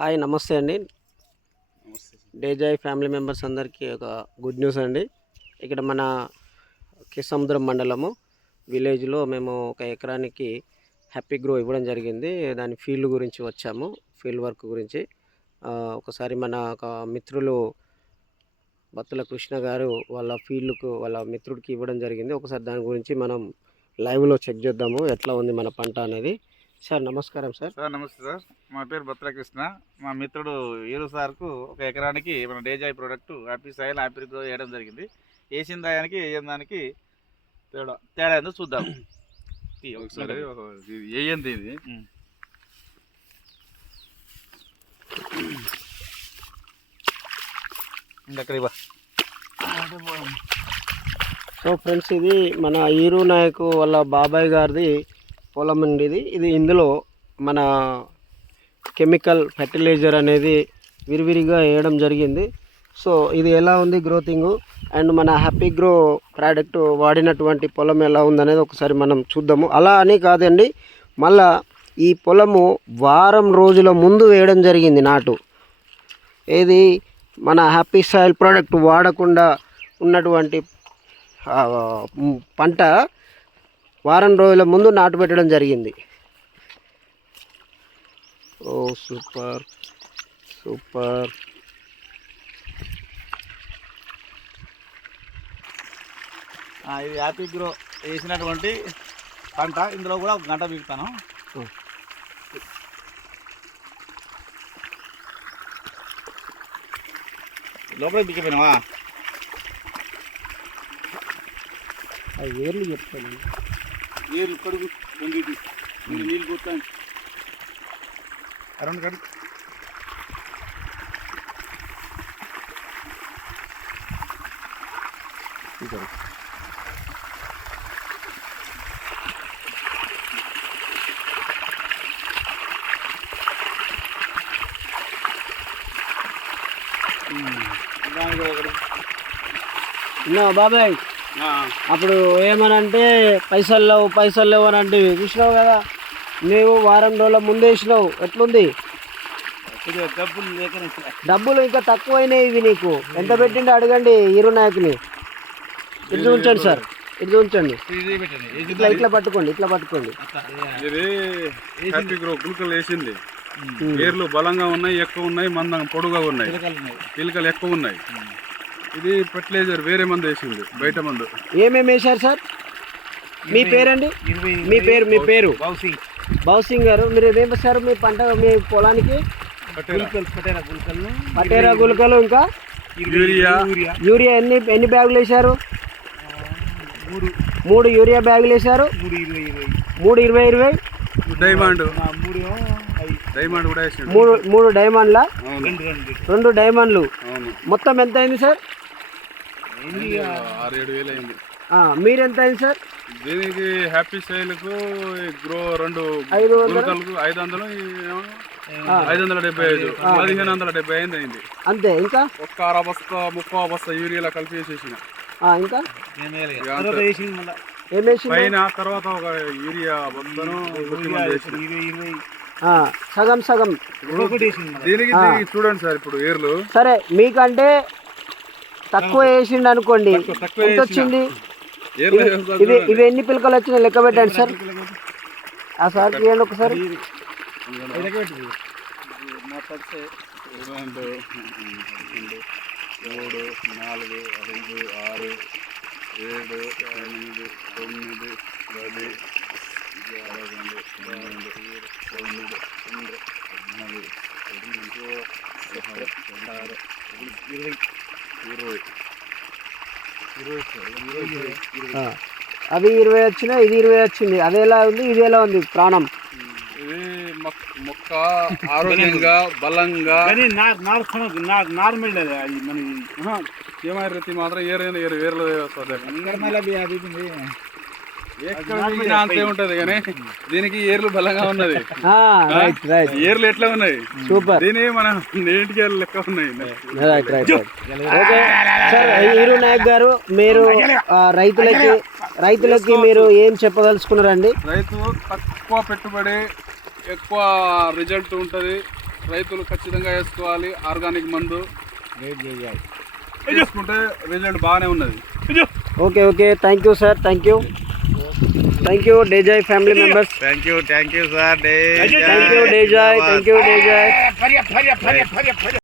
Hi నమస్తే అండి. నమస్తే. డేజాయ్ ఫ్యామిలీ మెంబర్స్ అందరికీ ఒక గుడ్ న్యూస్ అండి. ఇక్కడ మన కేసముద్రం మండలము విలేజ్లో మేము ఒక ఎకరానికి హ్యాపీ గ్రో ఇవ్వడం జరిగింది. దాని ఫీల్డ్ గురించి వచ్చాము, ఫీల్డ్ వర్క్ గురించి. ఒకసారి మన ఒక మిత్రులు బత్తుల కృష్ణ గారు వాళ్ళ ఫీల్డ్కు వాళ్ళ మిత్రుడికి ఇవ్వడం జరిగింది. ఒకసారి దాని గురించి మనం లైవ్లో చెక్ చేద్దాము ఎట్లా ఉంది మన పంట అనేది. సార్ నమస్కారం. సార్ నమస్తే సార్. మా పేరు బత్తుల కృష్ణ. మా మిత్రుడు ఈరు సార్కు ఒక ఎకరానికి మన డేజాయ్ product happy soil happy grow వేయడం జరిగింది. వేసిన దానికి వేయని దానికి తేడా ఏందో చూద్దాం. ఒకసారి ఏంది ఇది? ఇంకా సో ఫ్రెండ్స్, ఇది మన ఈరు నాయకు వాళ్ళ బాబాయ్ గారిది పొలం అండి. ఇది ఇందులో మన కెమికల్ ఫెర్టిలైజర్ అనేది విరివిరిగా వేయడం జరిగింది. సో ఇది ఎలా ఉంది గ్రోతింగ్ అండ్ మన హ్యాపీ గ్రో ప్రోడక్ట్ వాడినటువంటి పొలం ఎలా ఉందనేది ఒకసారి మనం చూద్దాము. అలా అని కాదండి, మళ్ళా ఈ పొలము వారం రోజుల ముందు వేయడం జరిగింది నాటు. ఏది మన హ్యాపీ సాయిల్ ప్రోడక్ట్ వాడకుండా ఉన్నటువంటి పంట వారం రోజుల ముందు నాటు పెట్టడం జరిగింది. ఓ సూపర్ సూపర్. ఇది హ్యాపీ గ్రో వేసినటువంటి పంట. ఇందులో కూడా ఒక గంట పీకుతాను. లోపల పీకిపోయినావా? అది ఏర్లు చెప్తాను. ఏర్లు కడుగు రెండింటి నీళ్ళు పోతాను. రెండు కడుగు. బాబాయ్, అప్పుడు ఏమనంటే పైసలు లేవు అని అంటే చూసినావు కదా, నీవు వారం రోజుల ముందు వేసినావు. ఎట్లుంది? డబ్బులు ఇంకా తక్కువైనాయి. ఇవి నీకు ఎంత పెట్టిండి అడగండి ఈరు నాయకుని. ఇటు చూపించండి సార్, ఇటు చూపించండి. ఇట్లా పట్టుకోండి. ఇది హ్యాపీ గ్రో గుల్కలు వేసింది. ఏర్లు బలంగా ఉన్నాయి, ఎక్కువ ఉన్నాయి, మందంగా పొడుగా ఉన్నాయి, పిలకలు ఎక్కువ ఉన్నాయి. ఇది ఫెర్టిలైజర్ వేరే మందు వేసింది, బయట మందు. ఏమేమి వేశారు సార్? మీ పేరండి? మీ పేరు బౌసింగ్ గారు. మీరు ఏమేమి వేశారు మీ పంట, మీ పొలానికి? పటేరా గులకలు, ఇంకా యూరియా. ఎన్ని బ్యాగులు వేశారు? 3 యూరియా బ్యాగులు వేశారు. 3 20 డైమండ్ కూడా వేసాడు. 3 డైమండ్లా? 2 డైమండ్లు. మొత్తం ఎంత అయింది సార్? 6-7 వేలు అయింది. మీరు ఎంత అయింది సార్? దీనికి హ్యాపీ సైల్కు గ్రో 2 గులకలకు 500, 575, 1575 అయింది అంతే. ఇంకా ఒక్క అర బస్తా 30 బస్తా యూరియాలో కలిపి వేసేసిన. ఇంకా పైన తర్వాత ఒక యూరియా బస్తాను సగం. దీనికి చూడండి సార్, ఇప్పుడు ఏర్లు సరే మీకంటే తక్కువ వేసిండు అనుకోండి, ఎంత వచ్చింది? ఇవి ఎన్ని పిలకలు వచ్చినాయి లెక్క పెట్టండి సార్. ఆ సార్ చేయండి ఒకసారి. 2, 3, 4, 5, 6, 7, 8, 9, 10, 11, 12, 20. అవి 20 వచ్చినాయి, ఇది 20 వచ్చింది. అది ఎలా ఉంది, ఇది ఎలా ఉంది? ప్రాణం. ఇది మొక్క ఆరోగ్యంగా బలంగా నార్మల్ ఏమైతే మాత్రం ఏర్లు అంతే ఉంటది. కానీ దీనికి ఏర్లు బలంగా ఉన్నది. ఏర్లు ఎట్లా ఉన్నాయి? సూపర్. దీని మనం నేటికి లెక్క ఉన్నాయి. సార్ ఈరు నాయక్ గారు, మీరు రైతులకి మీరు ఏం చెప్పదలుచుకున్నారండి? రైతు తక్కువ పెట్టుబడి ఎక్కువ రిజల్ట్ ఉంటుంది. రైతులు ఖచ్చితంగా వేసుకోవాలి. ఆర్గానిక్ మందు వేసుకుంటే రిజల్ట్ బాగానే ఉన్నది. Okay okay, thank you sir, thank you డేజాయ్ family members. Thank you sir. Thank you డేజాయ్.